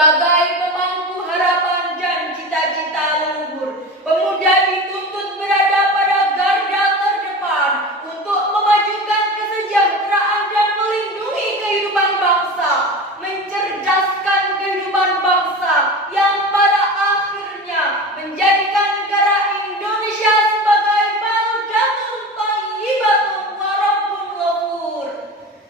sebagai pemangku harapan dan cita-cita leluhur. Pemuda dituntut berada pada garda terdepan untuk memajukan kesejahteraan dan melindungi kehidupan bangsa, mencerdaskan kehidupan bangsa yang pada akhirnya menjadikan negara Indonesia sebagai baldatun thayyibatun wa rabbun ghafur.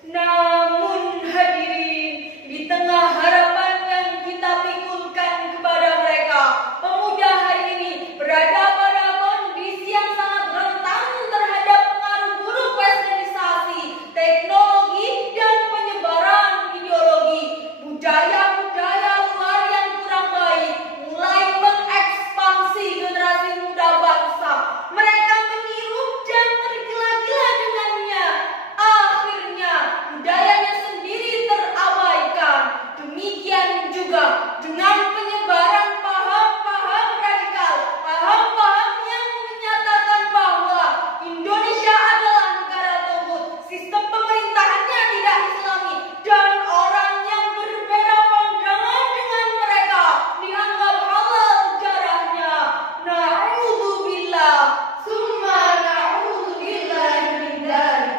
Namun hadirin, di tengah harapan yang kita pikulkan kepada mereka, pemuda hari ini berada pada kondisi yang sangat rentan terhadap pengaruh buruk westernizasi, teknologi, dan penyebaran ideologi. Budaya-budaya luar yang kurang baik mulai mengekspansi generasi muda bangsa. Mereka meniru dan tergila-gila dengannya. Akhirnya budayanya sendiri terabaikan. Demikian juga dengan penyebaran paham-paham radikal, paham-paham yang menyatakan bahwa Indonesia adalah negara tauhid, sistem pemerintahannya tidak islami, dan orang yang berbeda pandangan dengan mereka dianggap halal darahnya. Na'udzubillah, summa na'udzubillah min dzalik.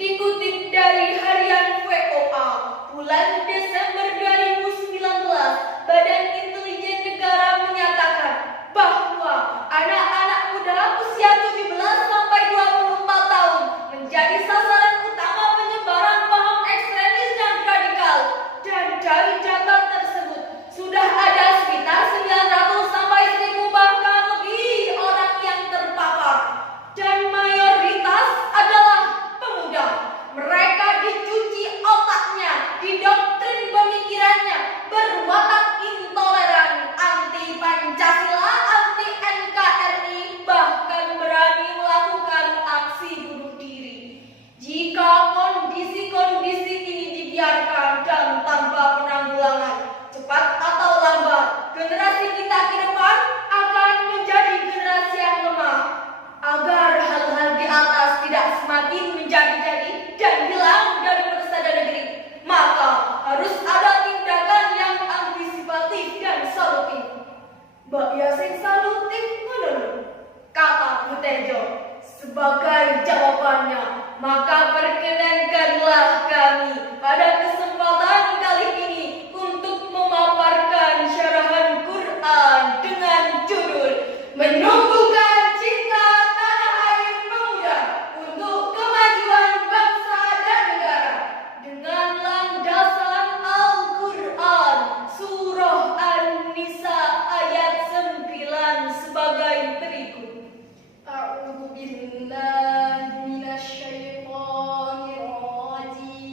Dikutip dari harian VOA bulan Desember 2019, Badan Intelijen Negara menyatakan bahwa anak-anak muda usia 17 sampai 24 tahun menjadi sasaran utama penyebaran paham ekstremis dan radikal. Dan dari data tersebut sudah ada sekitar 900 sampai 1000 bahkan lebih orang yang terpapar, dan mayoritas adalah pemuda. Mereka dicuci otaknya, didoktrin pemikirannya, berwatak intoleran, anti Pancasila, anti NKRI, bahkan berani melakukan aksi bunuh diri. Jika kondisi-kondisi ini dibiarkan dan tanpa penanggulangan, cepat atau lambat, generasi kita ke depan akan menjadi generasi yang lemah. Agar hal-hal di atas tidak semakin menjadi-jadi dan hilang dari persada negeri, maka harus ada tindakan yang antisipatif dan solutif. Mbak Yasin salutif menurut kata Butejo. Sebagai jawabannya, maka perkenankanlah kami pada kesempatan kali ini untuk memaparkan syarahan Quran dengan judul Menumbuhkan Cinta Tanah Air Pemuda untuk Kemajuan Bangsa dan Negara dengan landasan Al-Quran Surah An-Nisa ayat 9 sebagai berikut. A'udzu billahi minasyaitonir rajim.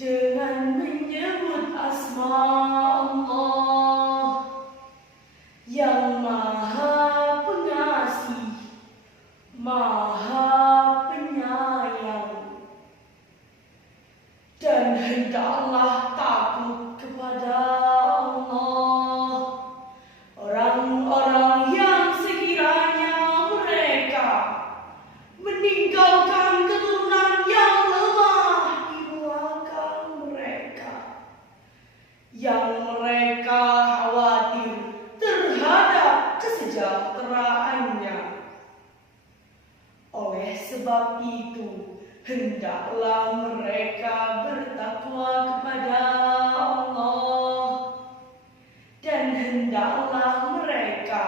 dengan menyebut asma Allah yang Maha Pengasih, Maha kesejahteraannya. Oleh sebab itu, hendaklah mereka bertakwa kepada Allah, dan hendaklah mereka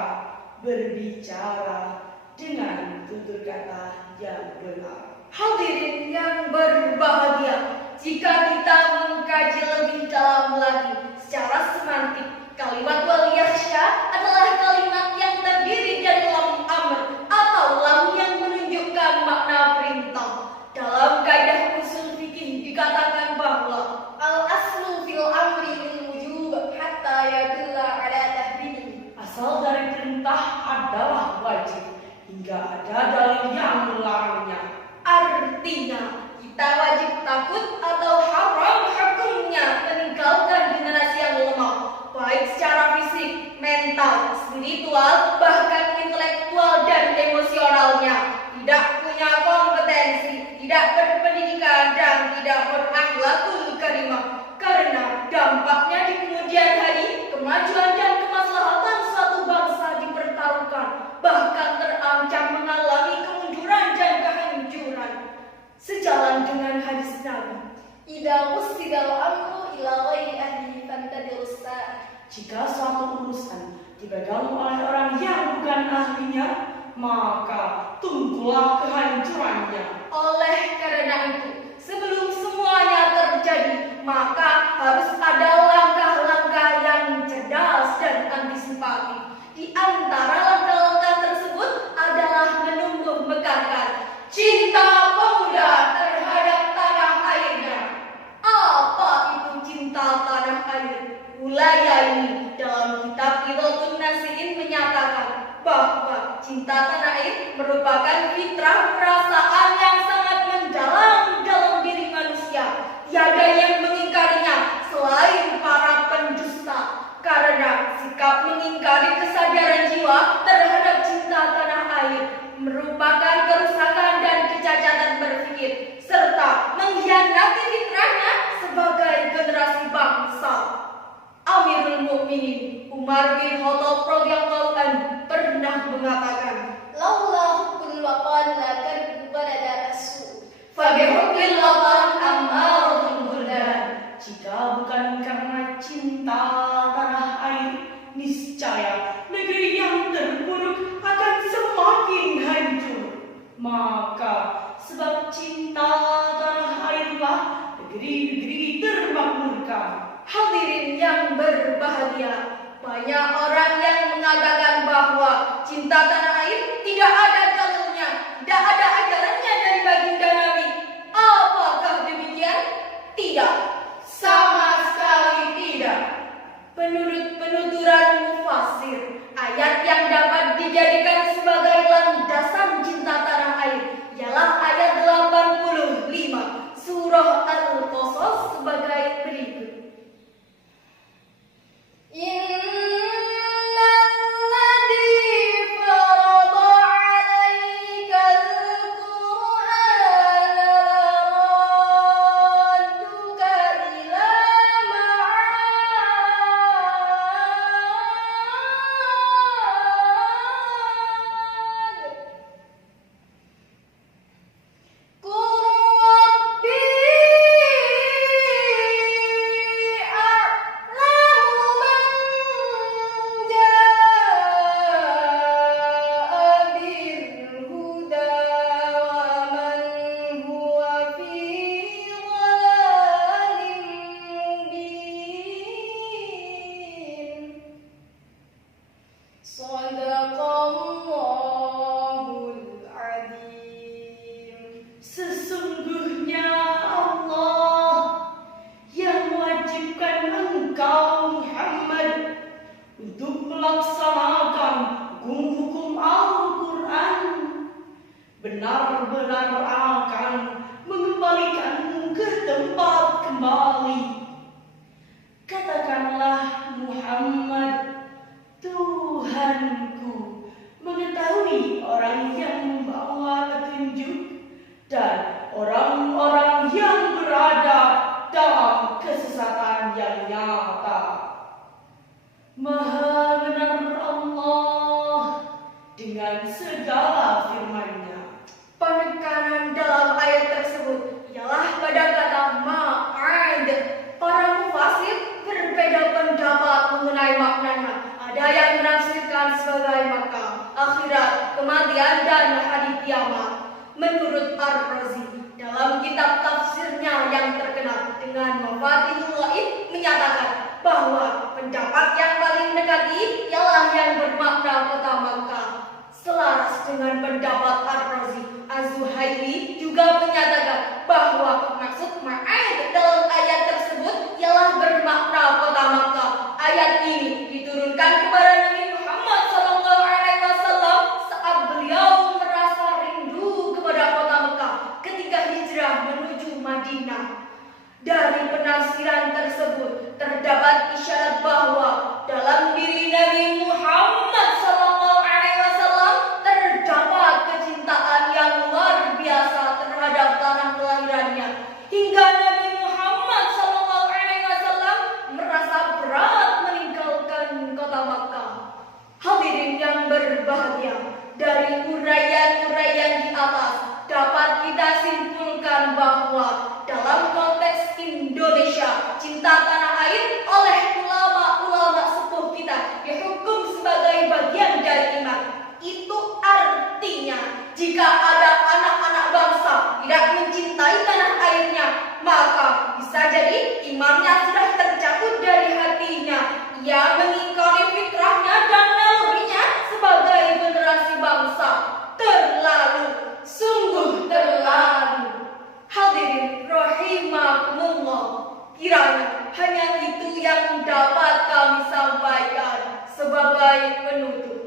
berbicara dengan tutur kata yang benar. Hadirin yang berbahagia, jika kita mengkaji lebih dalam lagi secara semantik, kalimat wal yakhsha adalah kalimat yang terdiri dari lam amr atau lam yang menunjukkan makna perintah. Dalam kaidah usul fikih dikatakan bahwa al aslu fil amri lil wujub hatta yadulla ala tahrim. Asal dari perintah adalah wajib hingga ada dalil yang melarangnya. Artinya, kita wajib takut atau haram hukumnya meninggalkan generasi yang lemah, baik secara fisik, mental, spiritual, bahkan intelektual dan emosionalnya, tidak punya kompetensi, tidak berpendidikan, dan tidak berakhlakul karimah. Karena dampaknya di kemudian hari, kemajuan dan kemaslahatan suatu bangsa dipertaruhkan, bahkan terancam mengalami kemunduran dan kehancuran. Sejalan dengan hadis Nabi, idza ussidal amru ila ghairi ahlihi fantadilus sa'ah. Jika suatu urusan dipegang oleh orang yang bukan ahlinya, maka tunggulah kehancurannya. Oleh karena itu, sebelum semuanya terjadi, maka harus ada langkah-langkah yang cerdas dan antisipatif. Di antara langkah-langkah tersebut adalah menumbuh mekarkan cinta pemuda terhadap tanah airnya. Apa itu cinta tanah air? Ulaya ini dalam kitab Idhatun Nasihin menyatakan bahwa cinta tanah air merupakan fitrah perasaan yang sangat mendalam dalam diri manusia. Tiada yang mengingkarinya selain para pendusta, karena sikap mengingkari kesadaran jiwa terhadap cinta tanah air merupakan kerusakan dan kecacatan berpikir, serta mengkhianati fitrahnya sebagai generasi bangsa. Amirul Mukminin Umar bin Khattab radhiyallahu anhu pernah mengatakan, "Laula hubbul watan la kadbu balada asu, fa bi hubbil watan amaratul buldan." Jika bukan karena cinta tanah air, niscaya negeri yang terburuk akan semakin hancur. Maka sebab cinta tanah airlah negeri-negeri termakmurkan. Hadirin yang berbahagia, banyak orang yang mengatakan bahwa cinta tanah air tidak ada dalilnya, tidak ada ajarannya dari baginda Nabi. Apakah demikian? Tidak, sama sekali tidak. Menurut penuturan mufasir, ayat yang dapat dijadikan sebagai landasan cinta tanah air ialah ayat 85 surah Al-Qasas sebagai berikut. Innalladzi farada dengan segala firman-Nya. Penekanan dalam ayat tersebut ialah pada kata ma'ad. Para mufasir berbeda pendapat mengenai maknanya. Ada yang menafsirkan sebagai maka, akhirat, kematian, dan hari kiamat. Menurut Ar-Razi, dalam kitab tafsirnya yang terkenal dengan Mafatihul Ghaib menyatakan bahwa pendapat yang paling mendekati ialah yang bermakna kota Makkah. Selaras dengan pendapat Ar-Razi, Az-Zuhaili juga menyatakan bahwa maksud ma'ad dalam ayat tersebut ialah bermakna kota Makkah. Ayat ini diturunkan kepada Nabi Muhammad SAW saat beliau merasa rindu kepada kota Makkah ketika hijrah menuju Madinah. Dari penafsiran tersebut terdapat isyarat bahwa dalam diri Nabi Muhammad SAW terdapat kecintaan yang luar biasa terhadap tanah kelahirannya, hingga Nabi Muhammad SAW merasa berat meninggalkan kota Makkah. Hadirin yang berbahagia, dari uraian-uraian di atas dapat kita simpulkan bahwa dalam konteks Indonesia, cinta tanah air oleh ulama-ulama sepuh kita dihukum sebagai bagian dari iman. Itu artinya jika ada anak-anak bangsa tidak mencintai tanah airnya, maka bisa jadi imannya sudah tercabut dari hatinya. Ia mengingkari fitrahnya dan nalurinya sebagai generasi bangsa. Terlalu, sungguh terlalu. Hadirin rahimakumullah, kiranya hanya itu yang dapat kami sampaikan sebagai penutup.